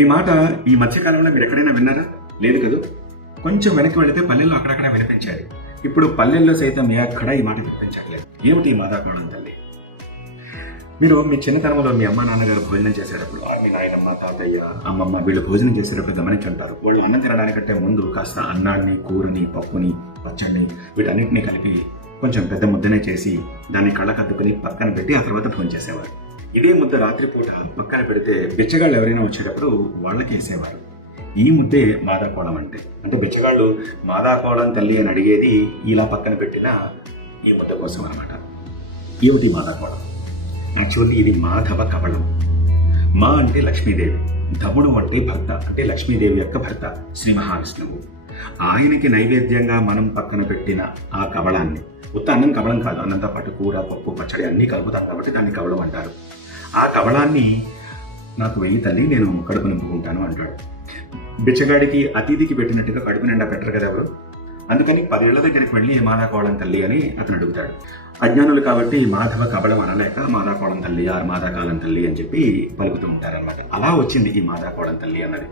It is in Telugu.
ఈ మాట ఈ మధ్యకాలంలో మీరు ఎక్కడైనా విన్నారా? లేదు కదా. కొంచెం వెనక్కి వెళితే పల్లెల్లో అక్కడక్కడ వినిపించాలి. ఇప్పుడు పల్లెల్లో సైతం ఎక్కడ ఈ మాట వినిపించట్లేదు. ఏమిటి ఈ మాదాకోళం తల్లి? మీరు మీ చిన్నతనంలో మీ అమ్మ నాన్నగారు భోజనం చేసేటప్పుడు, మీ నాయనమ్మ తాతయ్య అమ్మమ్మ వీళ్ళు భోజనం చేసేటప్పుడు గమనించుంటారు. వాళ్ళు అన్నం తినడానికంటే ముందు కాస్త అన్నాన్ని, కూరని, పప్పుని, పచ్చడిని వీటన్నింటినీ కలిపి కొంచెం పెద్ద ముద్దనే చేసి దాన్ని కళ్ళకద్దుకుని పక్కన పెట్టి ఆ తర్వాత భోజనం చేసేవారు. ఇదే ముద్ద రాత్రిపూట పక్కన పెడితే బిచ్చగాళ్ళు ఎవరైనా వచ్చేటప్పుడు వాళ్ళకి వేసేవారు. ఈ ముద్దే మాదాకోళం అంటే బిచ్చగాళ్ళు మాదాకోళం తల్లి అని అడిగేది ఇలా పక్కన పెట్టిన ఈ ముద్ద కోసం అనమాట. ఏమిటి మాదాకోళం? యాక్చువల్లీ ఇది మాధవ కవళం. మా అంటే లక్ష్మీదేవి, ధముడు అంటే భర్త, అంటే లక్ష్మీదేవి యొక్క భర్త శ్రీ మహావిష్ణువు. ఆయనకి నైవేద్యంగా మనం పక్కన పెట్టిన ఆ కవళాన్ని, ఉత్త అన్నం కవళం కాదు, అన్నంతో పాటు కూర, పప్పు, పచ్చడి అన్నీ కలుపుతాం కాబట్టి దాన్ని కవళం అంటారు. ఆ కవళాన్ని నాకు వెయ్యి తల్లి, నేను కడుపు నింపుకుంటాను అంటాడు. బిచ్చగాడికి అతిథికి పెట్టినట్టుగా కడుపు నిండా పెట్టరు కదా ఎవరు. అందుకని 10 ఏళ్ల దగ్గరికి వెళ్ళి మాదాకోళం తల్లి అని అతను అడుగుతాడు. అజ్ఞానులు కాబట్టి మాధవ కబళం అనలేక మాదాకోళం తల్లి, మాదాకాలం తల్లి అని చెప్పి పలుకుతూ ఉంటారనమాట. అలా వచ్చింది ఈ మాదాకోళం తల్లి అన్నది.